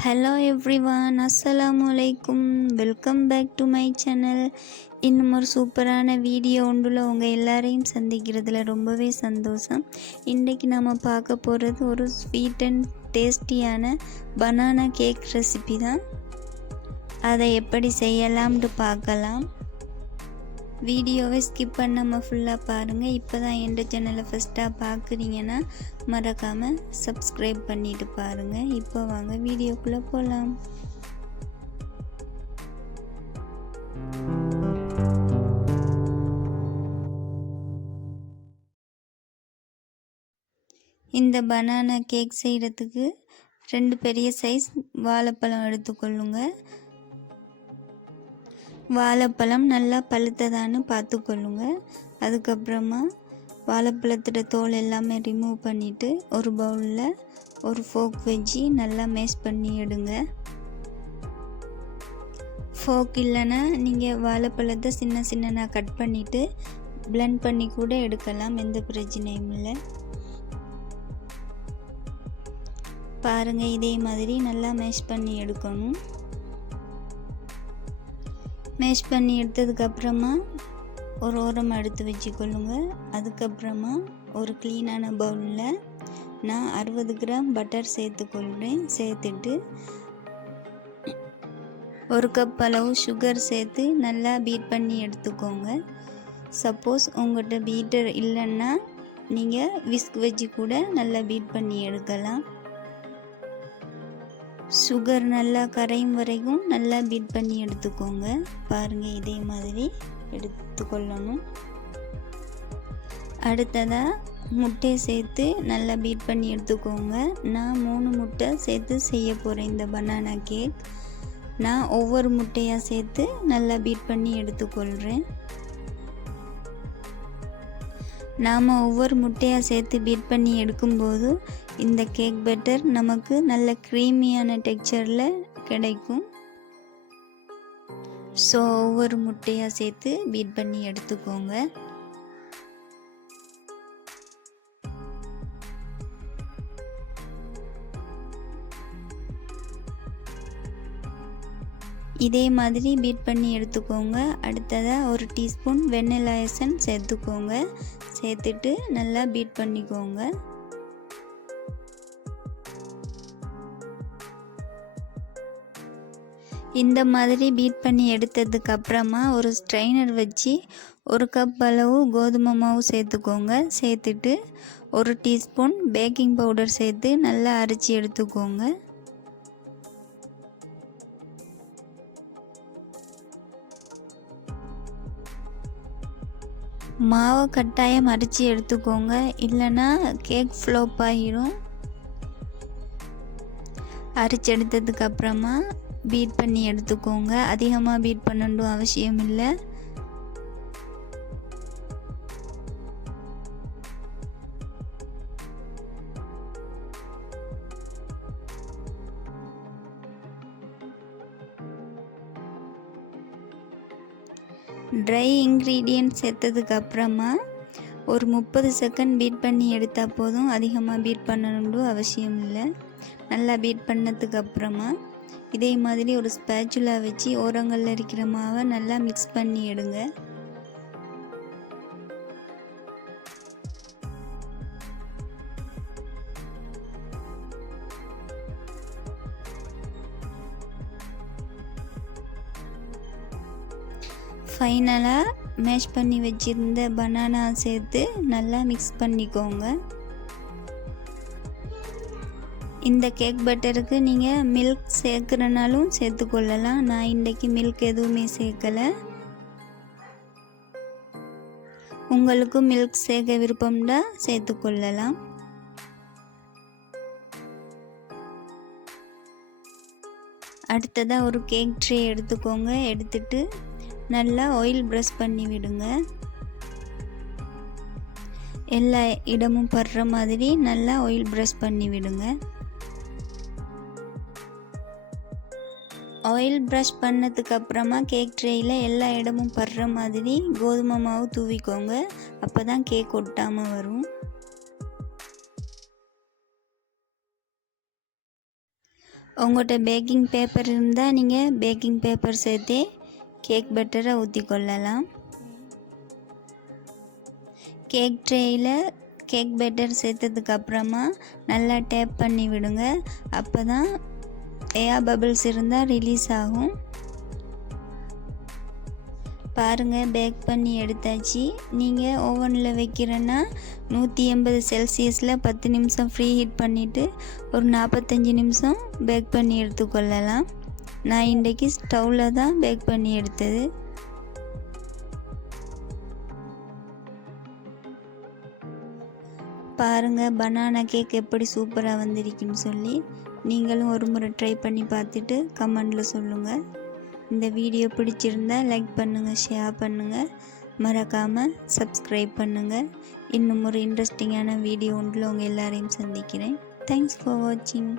Hello every one அஸ்ஸலாமு அலைக்கும் welcome back to my channel இன்னும் ஒரு சூப்பரான வீடியோ ஒன்றுல உங்கள் எல்லாரையும் சந்திக்கிறதுல ரொம்பவே சந்தோஷம். இன்றைக்கு நம்ம பார்க்க போகிறது ஒரு ஸ்வீட் அண்ட் டேஸ்டியான பனானா கேக் ரெசிபி தான். அதை எப்படி செய்யலாம்னு பார்க்கலாம். வீடியோவை ஸ்கிப் பண்ணாமல் ஃபுல்லாக பாருங்கள் இப்போ தான் எந்த சேனலை ஃபஸ்ட்டாக பார்க்குறீங்கன்னா மறக்காமல் சப்ஸ்கிரைப் பண்ணிட்டு பாருங்கள் இப்போ வாங்க வீடியோக்குள்ளே போகலாம் இந்த பனானா கேக் செய்கிறதுக்கு ரெண்டு பெரிய சைஸ் வாழைப்பழம் எடுத்துக்கொள்ளுங்க. வாழைப்பழம் நல்லா பழுத்ததான்னு பார்த்துக்கொள்ளுங்க. அதுக்கப்புறமா வாழைப்பழத்தோட தோல் எல்லாமே ரிமூவ் பண்ணிவிட்டு ஒரு பவுலில் ஒரு ஃபோக் வச்சு நல்லா மேஷ் பண்ணி எடுங்க. ஃபோக் இல்லைன்னா நீங்கள் வாழைப்பழத்தை சின்ன சின்னதாக கட் பண்ணிவிட்டு பிளெண்ட் பண்ணி கூட எடுக்கலாம் எந்த பிரச்சனையும் இல்லை. பாருங்கள் இதே மாதிரி நல்லா மேஷ் பண்ணி எடுக்கணும். மேஷ் பண்ணி எடுத்ததுக்கப்புறமா ஒரு ஓரம் எடுத்து வச்சுக்கொள்ளுங்க. அதுக்கப்புறமா ஒரு க்ளீனான பவுலில் நான் அறுபது கிராம் பட்டர் சேர்த்துக்கொள்கிறேன். சேர்த்துட்டு ஒரு கப் அளவு சுகர் சேர்த்து நல்லா பீட் பண்ணி எடுத்துக்கோங்க. சப்போஸ் உங்கள்கிட்ட பீட்டர் இல்லைன்னா நீங்கள் விஸ்க் வச்சு கூட நல்லா பீட் பண்ணி எடுக்கலாம். சுகர் நல்லா கரையும் வரைக்கும் நல்லா பீட் பண்ணி எடுத்துக்கோங்க. பாருங்கள் இதே மாதிரி எடுத்துக்கொள்ளணும். அடுத்ததாக முட்டையை சேர்த்து நல்லா பீட் பண்ணி எடுத்துக்கோங்க. நான் மூணு முட்டை சேர்த்து செய்ய போகிறேன் இந்த பனானா கேக் நான் ஒவ்வொரு முட்டையாக சேர்த்து நல்லா பீட் பண்ணி எடுத்துக்கொள்கிறேன் நாம் ஒவ்வொரு முட்டையாக சேர்த்து பீட் பண்ணி எடுக்கும்போது இந்த கேக் பெட்டர் நமக்கு நல்ல க்ரீமியான டெக்ஸ்சரில் கிடைக்கும். ஸோ ஒவ்வொரு முட்டையாக சேர்த்து பீட் பண்ணி எடுத்துக்கோங்க. இதே மாதிரி பீட் பண்ணி எடுத்துக்கோங்க. அடுத்ததாக ஒரு டீஸ்பூன் வெண்ணிலா எசன் சேர்த்துக்கோங்க. சேர்த்துட்டு நல்லா பீட் பண்ணிக்கோங்க. இந்த மாதிரி பீட் பண்ணி எடுத்ததுக்கு அப்புறமா ஒரு ஸ்ட்ரைனர் வச்சு ஒரு கப் அளவு கோதுமை மாவு சேர்த்துக்கோங்க. சேர்த்துட்டு ஒரு டீஸ்பூன் பேக்கிங் பவுடர் சேர்த்து நல்லா அரைச்சி எடுத்துக்கோங்க. மாவை கட்டாயம் அரைச்சி எடுத்துக்கோங்க. இல்லைன்னா கேக் ஃப்ளோப் ஆகிரும். அரைச்சி எடுத்ததுக்கப்புறமா பீட் பண்ணி எடுத்துக்கோங்க. அதிகமாக பீட் பண்ணணும் அவசியம் இல்லை ட்ரை இன்க்ரீடியன்ட் சேர்த்ததுக்கு அப்புறமா ஒரு முப்பது செகண்ட் பீட் பண்ணி எடுத்தால் போதும். அதிகமாக பீட் பண்ணணும்னு அவசியம் இல்லை. நல்லா பீட் பண்ணதுக்கு அப்புறமா இதே மாதிரி ஒரு ஸ்பேச்சுலா வச்சு ஓரங்களில் இருக்கிற மாவை நல்லா மிக்ஸ் பண்ணி எடுங்க. ஃபைனலாக மேஷ் பண்ணி வச்சுருந்த பனானா சேர்த்து நல்லா மிக்ஸ் பண்ணிக்கோங்க. இந்த கேக் பட்டருக்கு நீங்கள் மில்க் சேர்க்குறனாலும் சேர்த்துக்கொள்ளலாம். நான் இன்றைக்கி மில்க் எதுவுமே சேர்க்கலை. உங்களுக்கு மில்க் சேர்க்க விருப்பம்னா சேர்த்துக்கொள்ளலாம். அடுத்ததாக ஒரு கேக் ட்ரே எடுத்துக்கோங்க. எடுத்துட்டு நல்லா ஆயில் ப்ரஷ் பண்ணி விடுங்க. எல்லா இடமும் படுற மாதிரி நல்லா ஆயில் ப்ரஷ் பண்ணி விடுங்க. ஆயில் ப்ரஷ் பண்ணதுக்கு அப்புறமா கேக் ட்ரேயில் எல்லா இடமும் படுற மாதிரி கோதுமை மாவு தூவிக்கோங்க. அப்போ தான் கேக் ஒட்டாமல் வரும். உங்கள்கிட்ட பேக்கிங் பேப்பர் இருந்தால் நீங்கள் பேக்கிங் பேப்பர் சேர்த்தே கேக் பட்டரை ஊற்றி கொள்ளலாம் கேக் ட்ரேயில் கேக் பட்டர் சேர்த்ததுக்கு அப்புறமா நல்லா டேப் பண்ணி விடுங்க. அப்போ தான் ஏயா பபிள்ஸ் இருந்தால் ரிலீஸ் ஆகும். பாருங்கள் பேக் பண்ணி எடுத்தாச்சு. நீங்கள் ஓவனில் வைக்கிறேன்னா நூற்றி எண்பது செல்சியஸில் பத்து நிமிஷம் ஃப்ரீ ஹீட் பண்ணிவிட்டு ஒரு நாற்பத்தஞ்சு நிமிஷம் பேக் பண்ணி எடுத்துக்கொள்ளலாம். நான் இன்றைக்கி ஸ்டவ்வில் தான் பேக் பண்ணி எடுத்தது. பாருங்கள் பனானா கேக் எப்படி சூப்பராக வந்திருக்குன்னு சொல்லி நீங்களும் ஒரு முறை ட்ரை பண்ணி பார்த்துட்டு கமெண்டில் சொல்லுங்கள் இந்த வீடியோ பிடிச்சிருந்தா லைக் பண்ணுங்கள் ஷேர் பண்ணுங்கள் மறக்காமல் சப்ஸ்கிரைப் பண்ணுங்கள் இன்னும் ஒரு இன்ட்ரெஸ்டிங்கான வீடியோ ஒன்றில் உங்கள் எல்லாரையும் சந்திக்கிறேன். தேங்க்ஸ் ஃபார் வாட்சிங்